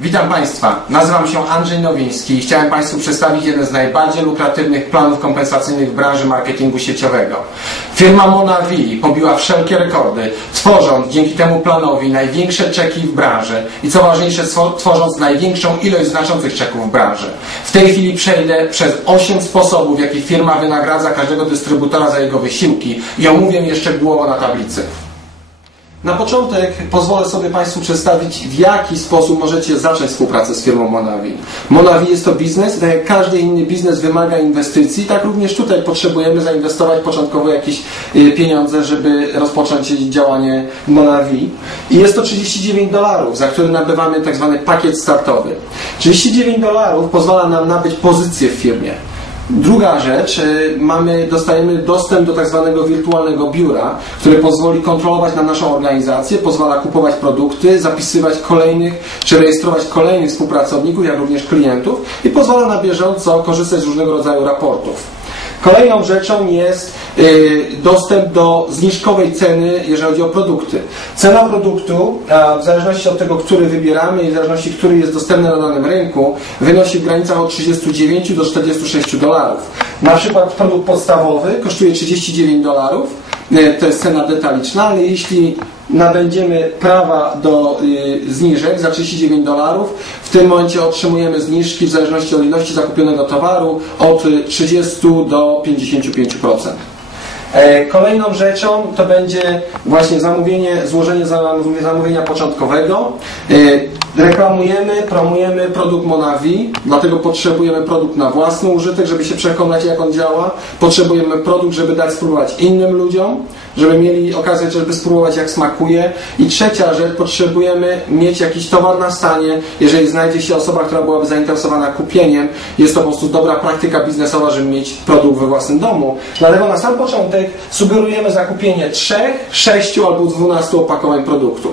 Witam Państwa, nazywam się Andrzej Nowiński i chciałem Państwu przedstawić jeden z najbardziej lukratywnych planów kompensacyjnych w branży marketingu sieciowego. Firma Monavi pobiła wszelkie rekordy, tworząc dzięki temu planowi największe czeki w branży i co ważniejsze, tworząc największą ilość znaczących czeków w branży. W tej chwili przejdę przez 8 sposobów, w jaki firma wynagradza każdego dystrybutora za jego wysiłki i omówię je szczegółowo na tablicy. Na początek pozwolę sobie Państwu przedstawić, w jaki sposób możecie zacząć współpracę z firmą Monavi. Monavi jest to biznes, tak jak każdy inny biznes wymaga inwestycji, tak również tutaj potrzebujemy zainwestować początkowo jakieś y, pieniądze, żeby rozpocząć działanie Monavi. I jest to 39 dolarów, za który nabywamy tak zwany pakiet startowy. 39 dolarów pozwala nam nabyć pozycję w firmie. Druga rzecz, y, mamy, dostajemy dostęp do tak zwanego wirtualnego biura, które pozwoli kontrolować na naszą organizację, pozwala kupować produkty, zapisywać kolejnych, czy rejestrować kolejnych współpracowników, jak również klientów i pozwala na bieżąco korzystać z różnego rodzaju raportów. Kolejną rzeczą jest y, dostęp do zniżkowej ceny, jeżeli chodzi o produkty. Cena produktu, w zależności od tego, który wybieramy i w zależności, który jest dostępny na danym rynku, wynosi w granicach od 39 do 46 dolarów. Na przykład produkt podstawowy kosztuje 39 dolarów, y, to jest cena detaliczna, ale jeśli nabędziemy prawa do y, zniżek za 39 dolarów. W tym momencie otrzymujemy zniżki w zależności od ilości zakupionego towaru od 30 do 55%. E, kolejną rzeczą to będzie właśnie zamówienie, złożenie zamówienia początkowego. E, reklamujemy, promujemy produkt Monavi, dlatego potrzebujemy produkt na własny użytek, żeby się przekonać jak on działa. Potrzebujemy produkt, żeby dać spróbować innym ludziom, żeby mieli okazję, żeby spróbować jak smakuje. I trzecia rzecz, potrzebujemy mieć jakiś towar na stanie. Jeżeli znajdzie się osoba, która byłaby zainteresowana kupieniem, jest to po prostu dobra praktyka biznesowa, żeby mieć produkt we własnym domu. Dlatego na sam początek sugerujemy zakupienie trzech, sześciu albo dwunastu opakowań produktu.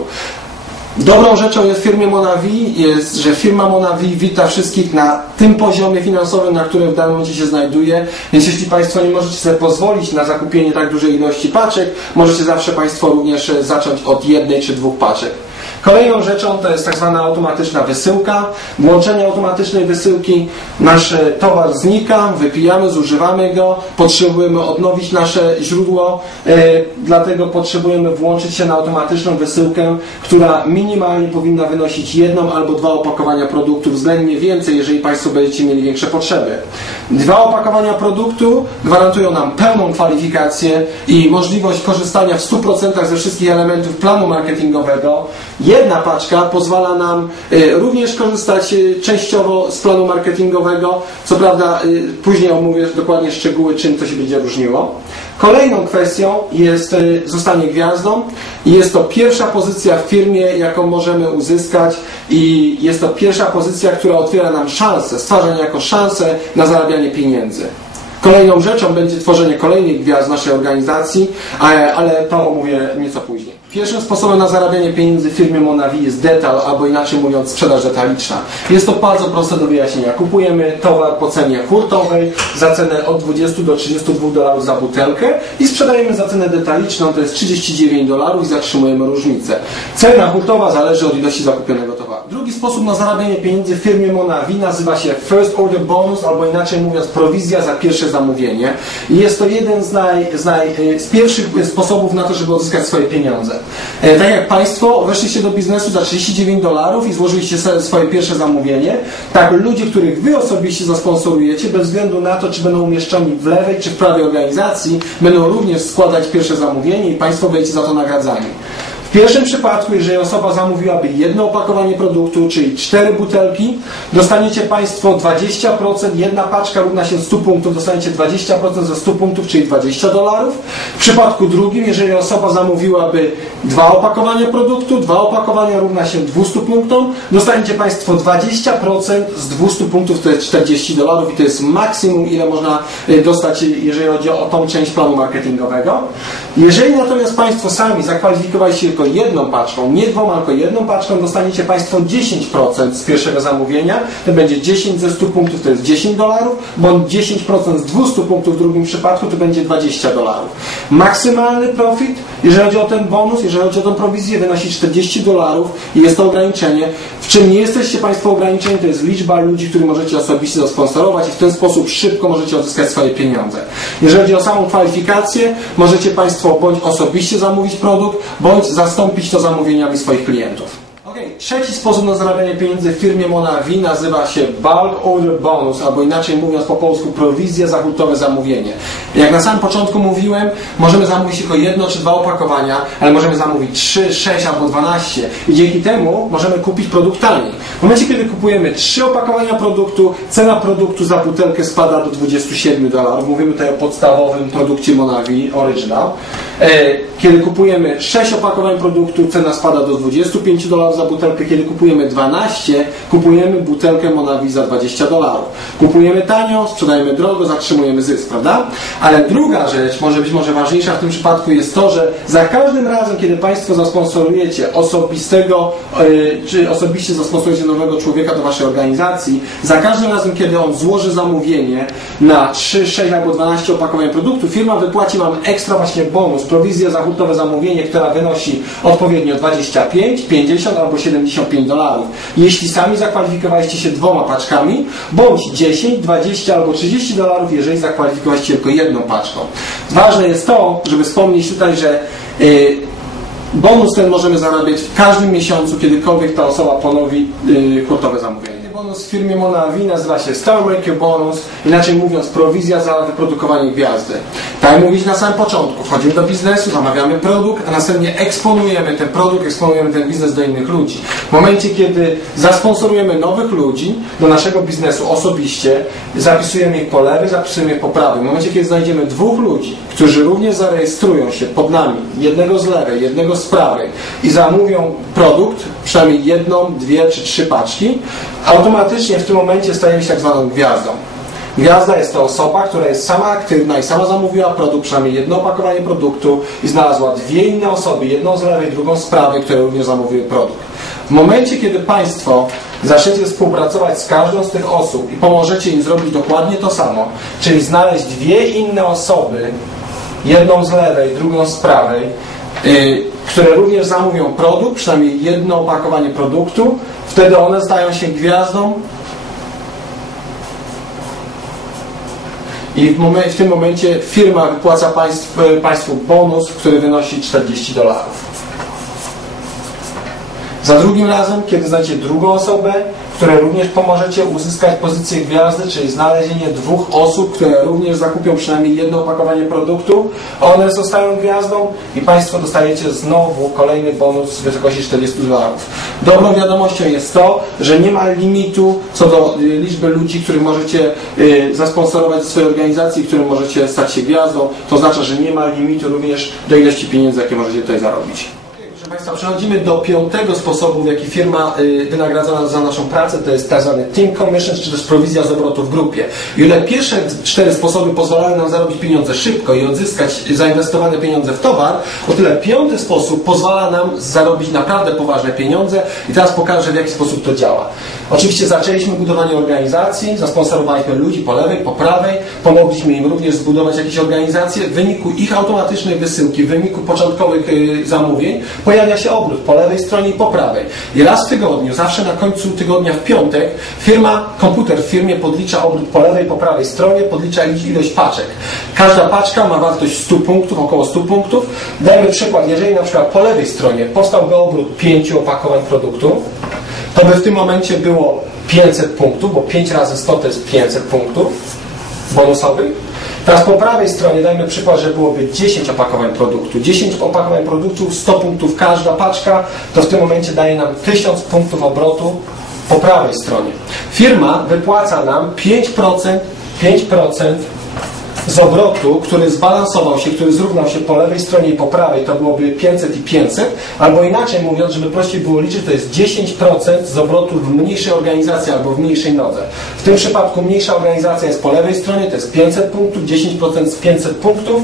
Dobrą rzeczą jest w firmie Monavi jest, że firma Monavi wita wszystkich na tym poziomie finansowym, na którym w danym momencie się znajduje. Więc jeśli Państwo nie możecie sobie pozwolić na zakupienie tak dużej ilości paczek, możecie zawsze Państwo również zacząć od jednej czy dwóch paczek. Kolejną rzeczą to jest tak zwana automatyczna wysyłka. Włączenie automatycznej wysyłki, nasz towar znika, wypijamy, zużywamy go, potrzebujemy odnowić nasze źródło, yy, dlatego potrzebujemy włączyć się na automatyczną wysyłkę, która minimalnie powinna wynosić jedną albo dwa opakowania produktu, względnie więcej, jeżeli Państwo będziecie mieli większe potrzeby. Dwa opakowania produktu gwarantują nam pełną kwalifikację i możliwość korzystania w 100% ze wszystkich elementów planu marketingowego. Jedna paczka pozwala nam y, również korzystać y, częściowo z planu marketingowego. Co prawda, y, później omówię dokładnie szczegóły, czym to się będzie różniło. Kolejną kwestią jest zostanie gwiazdą jest to pierwsza pozycja w firmie, jaką możemy uzyskać i jest to pierwsza pozycja, która otwiera nam szansę, stwarza jako szansę na zarabianie pieniędzy. Kolejną rzeczą będzie tworzenie kolejnych gwiazd naszej organizacji, ale to omówię nieco później. Pierwszym sposobem na zarabianie pieniędzy w firmie Monavi jest detal, albo inaczej mówiąc sprzedaż detaliczna. Jest to bardzo proste do wyjaśnienia. Kupujemy towar po cenie hurtowej za cenę od 20 do 32 dolarów za butelkę i sprzedajemy za cenę detaliczną, to jest 39 dolarów i zatrzymujemy różnicę. Cena hurtowa zależy od ilości zakupionego. Drugi sposób na zarabianie pieniędzy w firmie Monavi nazywa się First Order Bonus, albo inaczej mówiąc prowizja za pierwsze zamówienie. I jest to jeden z, naj, z, naj, z pierwszych sposobów na to, żeby odzyskać swoje pieniądze. E, tak jak Państwo weszliście do biznesu za 39 dolarów i złożyliście swoje pierwsze zamówienie, tak ludzie, których Wy osobiście zasponsorujecie, bez względu na to, czy będą umieszczeni w lewej czy w prawej organizacji, będą również składać pierwsze zamówienie i Państwo będziecie za to nagradzani. W pierwszym przypadku, jeżeli osoba zamówiłaby jedno opakowanie produktu, czyli cztery butelki, dostaniecie Państwo 20%, jedna paczka równa się 100 punktów, dostaniecie 20% ze 100 punktów, czyli 20 dolarów. W przypadku drugim, jeżeli osoba zamówiłaby dwa opakowania produktu, dwa opakowania równa się 200 punktom, dostaniecie Państwo 20% z 200 punktów, to jest 40 dolarów i to jest maksimum, ile można y, dostać, jeżeli chodzi o tą część planu marketingowego. Jeżeli natomiast Państwo sami zakwalifikowali się tylko jedną paczką, nie dwoma, tylko jedną paczką, dostaniecie Państwo 10% z pierwszego zamówienia. To będzie 10 ze 100 punktów, to jest 10 dolarów, bądź 10% z 200 punktów w drugim przypadku, to będzie 20 dolarów. Maksymalny profit, jeżeli chodzi o ten bonus, jeżeli chodzi o tę prowizję, wynosi 40 dolarów i jest to ograniczenie. W czym nie jesteście Państwo ograniczeni, to jest liczba ludzi, których możecie osobiście zasponsorować i w ten sposób szybko możecie odzyskać swoje pieniądze. Jeżeli chodzi o samą kwalifikację, możecie Państwo bądź osobiście zamówić produkt, bądź zastąpić to zamówieniami swoich klientów. Trzeci sposób na zarabianie pieniędzy w firmie Monavi nazywa się Bulk Order Bonus, albo inaczej mówiąc po polsku prowizja za hurtowe zamówienie. Jak na samym początku mówiłem, możemy zamówić tylko jedno czy dwa opakowania, ale możemy zamówić 3, 6 albo 12 i dzięki temu możemy kupić produkt taniej. W momencie, kiedy kupujemy 3 opakowania produktu, cena produktu za butelkę spada do 27 dolarów. Mówimy tutaj o podstawowym produkcie Monavi Original. E, kiedy kupujemy 6 opakowań produktu, cena spada do 25 dolarów za butelkę. Kiedy kupujemy 12, kupujemy butelkę Monavi za 20 dolarów. Kupujemy tanio, sprzedajemy drogo, zatrzymujemy zysk, prawda? Ale druga rzecz, może być może ważniejsza w tym przypadku, jest to, że za każdym razem, kiedy Państwo zasponsorujecie osobistego, yy, czy osobiście zasponsorujecie nowego człowieka do Waszej organizacji, za każdym razem, kiedy on złoży zamówienie na 3, 6 albo 12 opakowań produktu, firma wypłaci Wam ekstra właśnie bonus, prowizję za hurtowe zamówienie, która wynosi odpowiednio 25, 50 albo 75 dolarów. Jeśli sami zakwalifikowaliście się dwoma paczkami, bądź 10, 20 albo 30 dolarów, jeżeli zakwalifikowaliście tylko jedną paczką. Ważne jest to, żeby wspomnieć tutaj, że yy, bonus ten możemy zarabiać w każdym miesiącu, kiedykolwiek ta osoba ponowi yy, hurtowe zamówienie bonus w firmie Monavi nazywa się Star Maker Bonus, inaczej mówiąc prowizja za wyprodukowanie gwiazdy. Tak jak mówić na samym początku, wchodzimy do biznesu, zamawiamy produkt, a następnie eksponujemy ten produkt, eksponujemy ten biznes do innych ludzi. W momencie, kiedy zasponsorujemy nowych ludzi do naszego biznesu osobiście, zapisujemy ich po lewej, zapisujemy ich po prawej. W momencie, kiedy znajdziemy dwóch ludzi, którzy również zarejestrują się pod nami, jednego z lewej, jednego z prawej i zamówią produkt, przynajmniej jedną, dwie czy trzy paczki, automatycznie w tym momencie stajemy się tak zwaną gwiazdą. Gwiazda jest to osoba, która jest sama aktywna i sama zamówiła produkt, przynajmniej jedno opakowanie produktu i znalazła dwie inne osoby, jedną z lewej, drugą z prawej, które również zamówiły produkt. W momencie, kiedy Państwo zaczniecie współpracować z każdą z tych osób i pomożecie im zrobić dokładnie to samo, czyli znaleźć dwie inne osoby, jedną z lewej, drugą z prawej, yy, które również zamówią produkt, przynajmniej jedno opakowanie produktu, wtedy one stają się gwiazdą i w, w tym momencie firma wypłaca państw, Państwu bonus, który wynosi 40 dolarów. Za drugim razem, kiedy znajdziecie drugą osobę, które również pomożecie uzyskać pozycję gwiazdy, czyli znalezienie dwóch osób, które również zakupią przynajmniej jedno opakowanie produktu, one zostają gwiazdą i Państwo dostajecie znowu kolejny bonus w wysokości 40 dolarów. Dobrą wiadomością jest to, że nie ma limitu co do y, liczby ludzi, których możecie y, zasponsorować w swojej organizacji, którym możecie stać się gwiazdą. To oznacza, że nie ma limitu również do ilości pieniędzy, jakie możecie tutaj zarobić. Państwa, przechodzimy do piątego sposobu, w jaki firma y, wynagradza za naszą pracę, to jest tak zwany team commission, czy też prowizja z obrotu w grupie. I ile pierwsze cztery sposoby pozwalają nam zarobić pieniądze szybko i odzyskać zainwestowane pieniądze w towar, o tyle piąty sposób pozwala nam zarobić naprawdę poważne pieniądze i teraz pokażę, w jaki sposób to działa. Oczywiście zaczęliśmy budowanie organizacji, zasponsorowaliśmy ludzi po lewej, po prawej, pomogliśmy im również zbudować jakieś organizacje. W wyniku ich automatycznej wysyłki, w wyniku początkowych y, zamówień, pojawia się obrót po lewej stronie i po prawej. I raz w tygodniu, zawsze na końcu tygodnia w piątek, firma, komputer w firmie podlicza obrót po lewej po prawej stronie, podlicza ilość paczek. Każda paczka ma wartość 100 punktów, około 100 punktów. Dajmy przykład, jeżeli na przykład po lewej stronie powstałby obrót 5 opakowań produktu, to by w tym momencie było 500 punktów, bo 5 razy 100 to jest 500 punktów bonusowych. Teraz po prawej stronie dajmy przykład, że byłoby 10 opakowań produktu. 10 opakowań produktu, 100 punktów każda paczka, to w tym momencie daje nam 1000 punktów obrotu po prawej stronie. Firma wypłaca nam 5%, 5% z obrotu, który zbalansował się, który zrównał się po lewej stronie i po prawej, to byłoby 500 i 500, albo inaczej mówiąc, żeby prościej było liczyć, to jest 10% z obrotu w mniejszej organizacji albo w mniejszej nodze. W tym przypadku mniejsza organizacja jest po lewej stronie, to jest 500 punktów, 10% z 500 punktów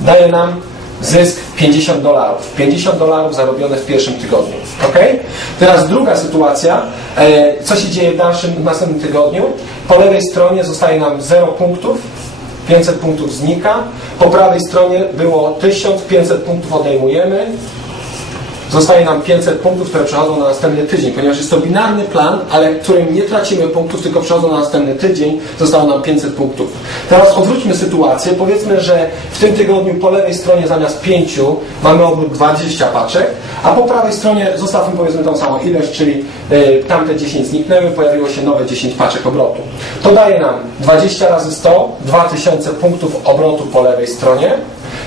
daje nam zysk 50 dolarów. 50 dolarów zarobione w pierwszym tygodniu. Ok? Teraz druga sytuacja. E, co się dzieje w dalszym, w następnym tygodniu? Po lewej stronie zostaje nam 0 punktów. 500 punktów znika. Po prawej stronie było 1500 punktów odejmujemy. Zostaje nam 500 punktów, które przechodzą na następny tydzień, ponieważ jest to binarny plan, ale którym nie tracimy punktów, tylko przechodzą na następny tydzień, zostało nam 500 punktów. Teraz odwróćmy sytuację. Powiedzmy, że w tym tygodniu po lewej stronie zamiast 5 mamy obrót 20 paczek, a po prawej stronie zostawmy powiedzmy tą samą ilość, czyli y, tamte 10 zniknęły, pojawiło się nowe 10 paczek obrotu. To daje nam 20 razy 100, 2000 punktów obrotu po lewej stronie.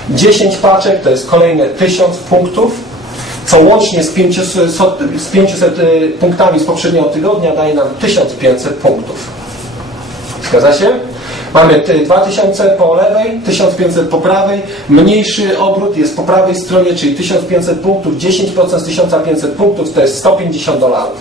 10 paczek to jest kolejne 1000 punktów co łącznie z 500, z 500 y, punktami z poprzedniego tygodnia daje nam 1500 punktów. Zgadza się? Mamy 2000 po lewej, 1500 po prawej, mniejszy obrót jest po prawej stronie, czyli 1500 punktów, 10% z 1500 punktów to jest 150 dolarów.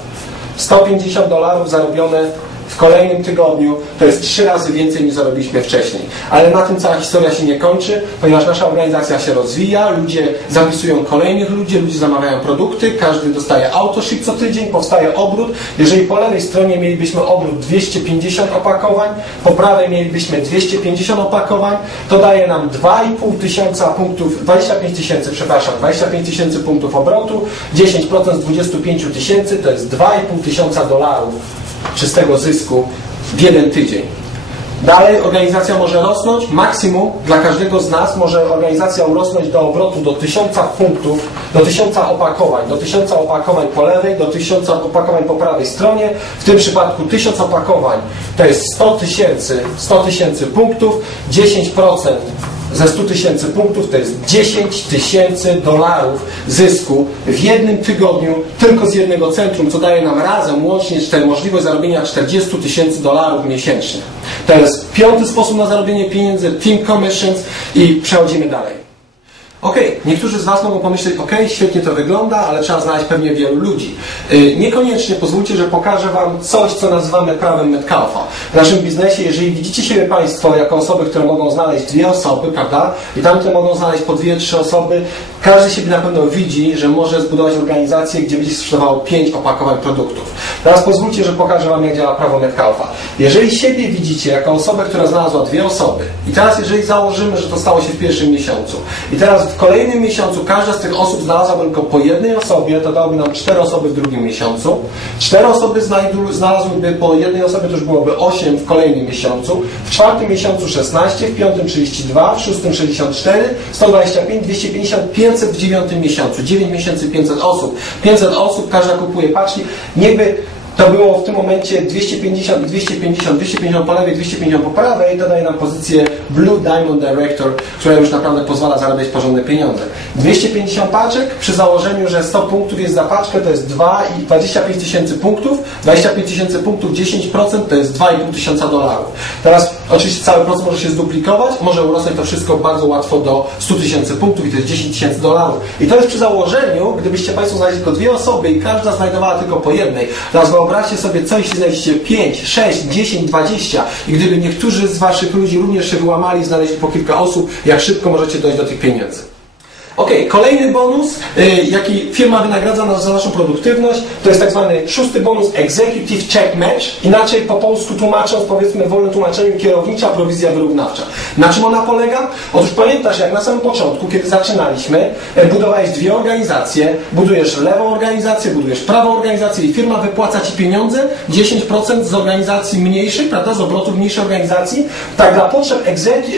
150 dolarów zarobione w kolejnym tygodniu to jest trzy razy więcej niż zarobiliśmy wcześniej. Ale na tym cała historia się nie kończy, ponieważ nasza organizacja się rozwija, ludzie zapisują kolejnych ludzi, ludzie zamawiają produkty, każdy dostaje autoship co tydzień, powstaje obrót. Jeżeli po lewej stronie mielibyśmy obrót 250 opakowań, po prawej mielibyśmy 250 opakowań, to daje nam 2,5 tysiąca punktów, 25 tysięcy, przepraszam, 25 tysięcy punktów obrotu, 10% z 25 tysięcy to jest 2,5 tysiąca dolarów czystego zysku w jeden tydzień. Dalej organizacja może rosnąć, maksimum dla każdego z nas może organizacja urosnąć do obrotu do tysiąca punktów, do tysiąca opakowań, do tysiąca opakowań po lewej, do tysiąca opakowań po prawej stronie. W tym przypadku tysiąc opakowań to jest 100 tysięcy, 100 tysięcy punktów, 10% ze 100 tysięcy punktów to jest 10 tysięcy dolarów zysku w jednym tygodniu tylko z jednego centrum, co daje nam razem łącznie możliwość zarobienia 40 tysięcy dolarów miesięcznie. To jest piąty sposób na zarobienie pieniędzy, team commissions i przechodzimy dalej. Ok, niektórzy z Was mogą pomyśleć, ok, świetnie to wygląda, ale trzeba znaleźć pewnie wielu ludzi. Yy, niekoniecznie pozwólcie, że pokażę Wam coś, co nazywamy prawem Metcalfa. W naszym biznesie, jeżeli widzicie siebie Państwo jako osoby, które mogą znaleźć dwie osoby, prawda, i tamte mogą znaleźć po dwie, trzy osoby, każdy siebie na pewno widzi, że może zbudować organizację, gdzie będzie sprzedawało pięć opakowań produktów. Teraz pozwólcie, że pokażę Wam, jak działa prawo Metcalfa. Jeżeli siebie widzicie jako osobę, która znalazła dwie osoby, i teraz jeżeli założymy, że to stało się w pierwszym miesiącu, i teraz w kolejnym miesiącu każda z tych osób znalazłaby tylko po jednej osobie, to dałoby nam cztery osoby w drugim miesiącu. Cztery osoby znalazłyby po jednej osobie, to już byłoby 8 w kolejnym miesiącu. W czwartym miesiącu 16, w piątym 32, w szóstym 64, 125, 250, 500 w dziewiątym miesiącu. 9 miesięcy 500 osób. 500 osób, każda kupuje paczki. Niechby to było w tym momencie 250 i 250, 250 po lewej, 250 po prawej, to daje nam pozycję Blue Diamond Director, która już naprawdę pozwala zarabiać porządne pieniądze. 250 paczek przy założeniu, że 100 punktów jest za paczkę, to jest 2 i 25 tysięcy punktów, 25 tysięcy punktów, 10% to jest 2,5 tysiąca dolarów. Teraz oczywiście cały proces może się zduplikować, może urosnąć to wszystko bardzo łatwo do 100 tysięcy punktów i to jest 10 tysięcy dolarów. I to jest przy założeniu, gdybyście Państwo znaleźli tylko dwie osoby i każda znajdowała tylko po jednej. Teraz wyobraźcie sobie, co jeśli znajdziecie 5, 6, 10, 20 i gdyby niektórzy z Waszych ludzi również się wyłamali, znaleźli po kilka osób, jak szybko możecie dojść do tych pieniędzy. Ok, kolejny bonus, y, jaki firma wynagradza nas za naszą produktywność, to jest tak zwany szósty bonus Executive Check Match. Inaczej po polsku tłumacząc, powiedzmy w wolnym tłumaczeniu, kierownicza prowizja wyrównawcza. Na czym ona polega? Otóż pamiętasz, jak na samym początku, kiedy zaczynaliśmy, e, budowałeś dwie organizacje, budujesz lewą organizację, budujesz prawą organizację i firma wypłaca Ci pieniądze, 10% z organizacji mniejszej, prawda, z obrotu mniejszej organizacji. Tak dla potrzeb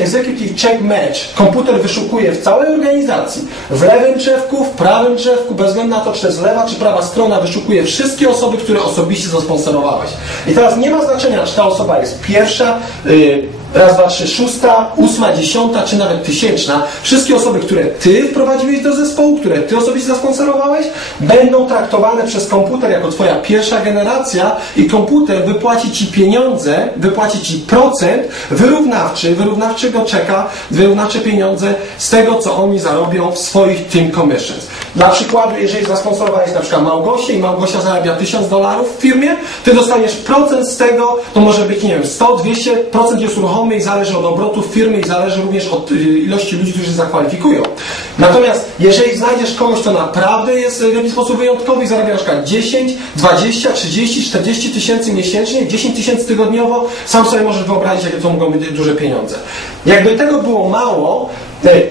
Executive Check Match komputer wyszukuje w całej organizacji w lewym drzewku, w prawym drzewku, bez względu na to, czy jest lewa, czy prawa strona, wyszukuje wszystkie osoby, które osobiście zasponsorowałeś. I teraz nie ma znaczenia, czy ta osoba jest pierwsza, yy, raz, dwa, trzy, szósta, ósma, dziesiąta, czy nawet tysięczna, wszystkie osoby, które Ty wprowadziłeś do zespołu, które Ty osobiście zasponsorowałeś, będą traktowane przez komputer jako Twoja pierwsza generacja i komputer wypłaci Ci pieniądze, wypłaci Ci procent wyrównawczy, wyrównawczego czeka, wyrównawcze pieniądze z tego, co oni zarobią w swoich team commissions. Dla przykładu, jeżeli zasponsorowałeś na przykład Małgosię i Małgosia zarabia 1000 dolarów w firmie, ty dostaniesz procent z tego, to może być, nie wiem, 100, 200, procent jest ruchomy i zależy od obrotów firmy i zależy również od y, ilości ludzi, którzy się zakwalifikują. Natomiast jeżeli znajdziesz kogoś, kto naprawdę jest w jakiś sposób wyjątkowy i zarabia na przykład 10, 20, 30, 40 tysięcy miesięcznie, 10 tysięcy tygodniowo, sam sobie możesz wyobrazić, jakie to mogą być duże pieniądze. Jakby tego było mało,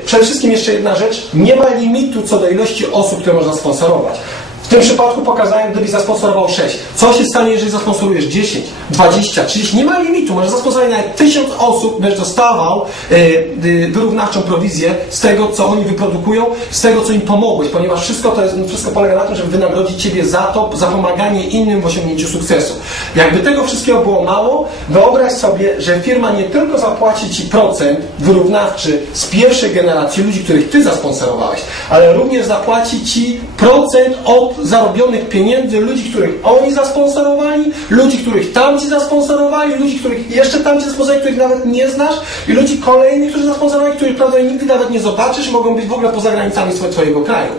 Przede wszystkim jeszcze jedna rzecz, nie ma limitu co do ilości osób, które można sponsorować. W tym przypadku pokazałem, gdybyś zasponsorował 6. Co się stanie, jeżeli zasponsorujesz 10, 20, 30? Nie ma limitu. Możesz zasponsorować nawet 1000 osób, będziesz dostawał e, e, wyrównawczą prowizję z tego, co oni wyprodukują, z tego, co im pomogłeś, ponieważ wszystko to jest, wszystko polega na tym, żeby wynagrodzić Ciebie za to, za pomaganie innym w osiągnięciu sukcesu. Jakby tego wszystkiego było mało, wyobraź sobie, że firma nie tylko zapłaci Ci procent wyrównawczy z pierwszej generacji ludzi, których Ty zasponsorowałeś, ale również zapłaci Ci procent od zarobionych pieniędzy ludzi, których oni zasponsorowali, ludzi, których tamci zasponsorowali, ludzi, których jeszcze tamci zasponsorowali, których nawet nie znasz i ludzi kolejnych, którzy zasponsorowali, których prawda nigdy nawet nie zobaczysz, mogą być w ogóle poza granicami swojego kraju.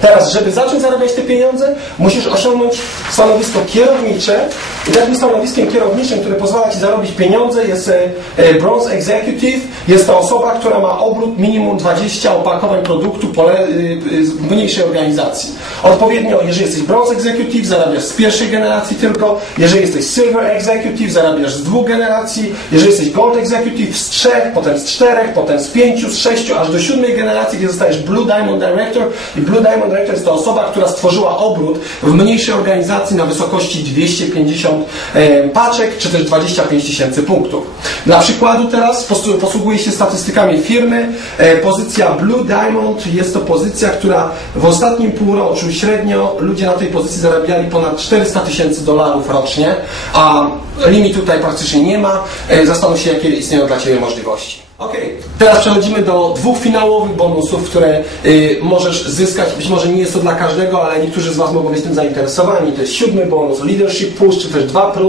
Teraz, żeby zacząć zarabiać te pieniądze, musisz osiągnąć stanowisko kierownicze. I takim stanowiskiem kierowniczym, które pozwala Ci zarobić pieniądze jest e, e, Bronze Executive. Jest to osoba, która ma obrót minimum 20 opakowań produktu e, w mniejszej organizacji. Odpowiednio, jeżeli jesteś Bronze Executive, zarabiasz z pierwszej generacji tylko. Jeżeli jesteś Silver Executive, zarabiasz z dwóch generacji. Jeżeli jesteś Gold Executive, z trzech, potem z czterech, potem z pięciu, z sześciu, aż do siódmej generacji, gdzie zostajesz Blue Diamond Director. I Blue Diamond Director jest to osoba, która stworzyła obrót w mniejszej organizacji na wysokości 250 e, paczek, czy też 25 tysięcy punktów. Dla przykładu teraz posługuje się statystykami firmy. E, pozycja Blue Diamond jest to pozycja, która w ostatnim półroczu średnio ludzie na tej pozycji zarabiali ponad 400 tysięcy dolarów rocznie, a limit tutaj praktycznie nie ma. E, zastanów się, jakie istnieją dla Ciebie możliwości. Ok, teraz przechodzimy do dwóch finałowych bonusów, które y, możesz zyskać. Być może nie jest to dla każdego, ale niektórzy z Was mogą być tym zainteresowani. To jest siódmy bonus, Leadership Push, czy też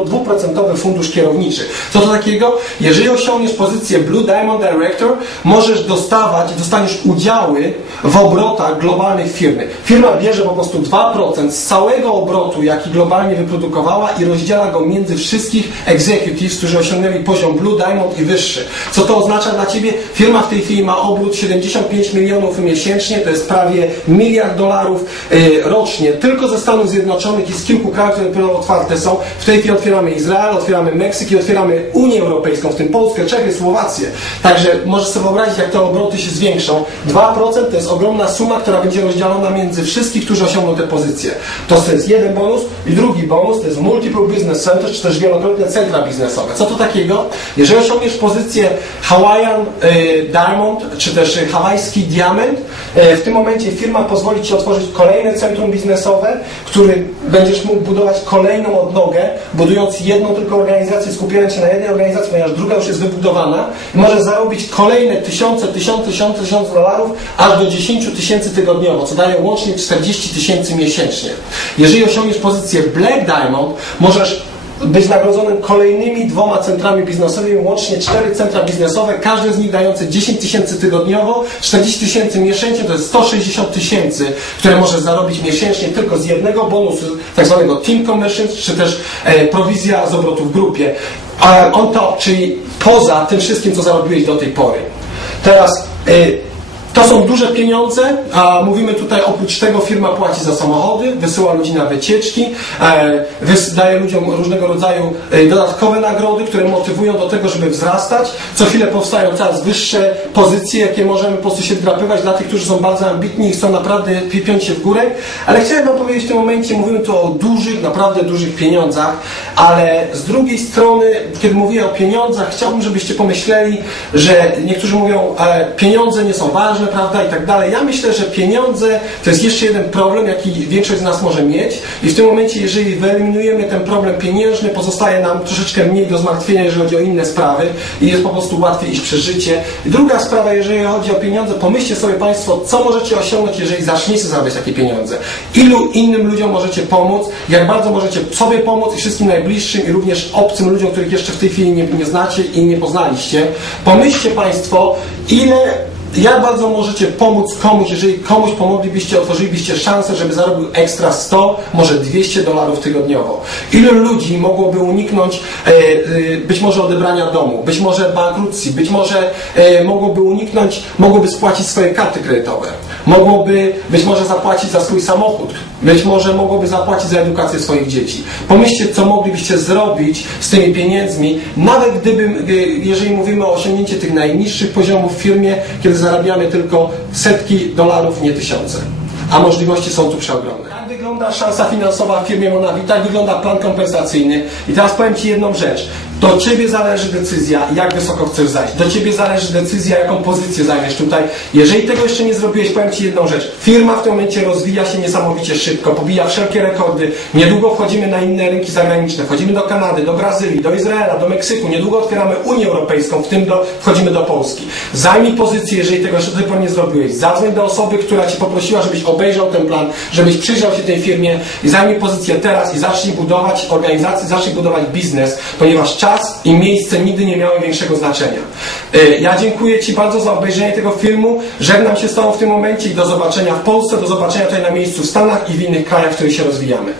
dwuprocentowy fundusz kierowniczy. Co to takiego? Jeżeli osiągniesz pozycję Blue Diamond Director, możesz dostawać, dostaniesz udziały w obrotach globalnych firmy. Firma bierze po prostu 2% z całego obrotu, jaki globalnie wyprodukowała i rozdziela go między wszystkich executives, którzy osiągnęli poziom Blue Diamond i wyższy. Co to oznacza? Dla Ciebie. Firma w tej chwili ma obrót 75 milionów miesięcznie, to jest prawie miliard dolarów y, rocznie. Tylko ze Stanów Zjednoczonych i z kilku krajów, które dopiero otwarte są. W tej chwili otwieramy Izrael, otwieramy Meksyk i otwieramy Unię Europejską, w tym Polskę, Czechy, Słowację. Także możesz sobie wyobrazić, jak te obroty się zwiększą. 2% to jest ogromna suma, która będzie rozdzielona między wszystkich, którzy osiągną te pozycje. To jest jeden bonus i drugi bonus to jest Multiple Business Center, czy też wielokrotne centra biznesowe. Co to takiego? Jeżeli osiągniesz pozycję Hawaii Hawaiian e, Diamond, czy też hawajski diament. E, w tym momencie firma pozwoli Ci otworzyć kolejne centrum biznesowe, który będziesz mógł budować kolejną odnogę, budując jedną tylko organizację, skupiając się na jednej organizacji, ponieważ druga już jest wybudowana i możesz zarobić kolejne tysiące, tysiące, tysiące, tysiące dolarów, aż do 10 tysięcy tygodniowo, co daje łącznie 40 tysięcy miesięcznie. Jeżeli osiągniesz pozycję Black Diamond, możesz być nagrodzonym kolejnymi dwoma centrami biznesowymi, łącznie cztery centra biznesowe, każde z nich dające 10 tysięcy tygodniowo, 40 tysięcy miesięcznie, to jest 160 tysięcy, które może zarobić miesięcznie tylko z jednego bonusu, tak zwanego team commissions, czy też e, prowizja z obrotu w grupie. A on to, czyli poza tym wszystkim, co zarobiłeś do tej pory. Teraz e, to są duże pieniądze, a mówimy tutaj oprócz tego firma płaci za samochody, wysyła ludzi na wycieczki, e, daje ludziom różnego rodzaju e, dodatkowe nagrody, które motywują do tego, żeby wzrastać. Co chwilę powstają coraz wyższe pozycje, jakie możemy po prostu się drapywać dla tych, którzy są bardzo ambitni i chcą naprawdę piąć się w górę. Ale chciałem Wam powiedzieć w tym momencie, mówimy tu o dużych, naprawdę dużych pieniądzach, ale z drugiej strony, kiedy mówię o pieniądzach, chciałbym, żebyście pomyśleli, że niektórzy mówią, e, pieniądze nie są ważne, prawda, i tak dalej. Ja myślę, że pieniądze to jest jeszcze jeden problem, jaki większość z nas może mieć i w tym momencie, jeżeli wyeliminujemy ten problem pieniężny, pozostaje nam troszeczkę mniej do zmartwienia, jeżeli chodzi o inne sprawy i jest po prostu łatwiej iść przez życie. I druga sprawa, jeżeli chodzi o pieniądze, pomyślcie sobie Państwo, co możecie osiągnąć, jeżeli zaczniecie zarabiać takie pieniądze. Ilu innym ludziom możecie pomóc, jak bardzo możecie sobie pomóc i wszystkim najbliższym i również obcym ludziom, których jeszcze w tej chwili nie, nie znacie i nie poznaliście. Pomyślcie Państwo, ile jak bardzo możecie pomóc komuś, jeżeli komuś pomoglibyście, otworzylibyście szansę, żeby zarobił ekstra 100, może 200 dolarów tygodniowo? Ilu ludzi mogłoby uniknąć e, e, być może odebrania domu, być może bankructwa, być może e, mogłoby uniknąć, mogłoby spłacić swoje karty kredytowe, mogłoby być może zapłacić za swój samochód, być może mogłoby zapłacić za edukację swoich dzieci. Pomyślcie, co moglibyście zrobić z tymi pieniędzmi, nawet gdyby, e, jeżeli mówimy o osiągnięciu tych najniższych poziomów w firmie, kiedy zarabiamy tylko setki dolarów, nie tysiące. A możliwości są tu przeogromne. Jak wygląda szansa finansowa w firmie Monavi? Tak wygląda plan kompensacyjny. I teraz powiem Ci jedną rzecz. Do Ciebie zależy decyzja, jak wysoko chcesz zajść. Do Ciebie zależy decyzja, jaką pozycję zajmiesz tutaj. Jeżeli tego jeszcze nie zrobiłeś, powiem Ci jedną rzecz. Firma w tym momencie rozwija się niesamowicie szybko, pobija wszelkie rekordy. Niedługo wchodzimy na inne rynki zagraniczne. Wchodzimy do Kanady, do Brazylii, do Izraela, do Meksyku. Niedługo otwieramy Unię Europejską, w tym do, wchodzimy do Polski. Zajmij pozycję, jeżeli tego jeszcze nie zrobiłeś. Zadzwoń do osoby, która Ci poprosiła, żebyś obejrzał ten plan, żebyś przyjrzał się tej firmie i zajmij pozycję teraz i zacznij budować organizację, zacznij budować biznes, ponieważ czas i miejsce nigdy nie miały większego znaczenia. E, Ja dziękuję Ci bardzo za obejrzenie tego filmu. Żegnam się z Tobą w tym momencie i do zobaczenia w Polsce, do zobaczenia tutaj na miejscu w Stanach i w innych krajach, w których się rozwijamy.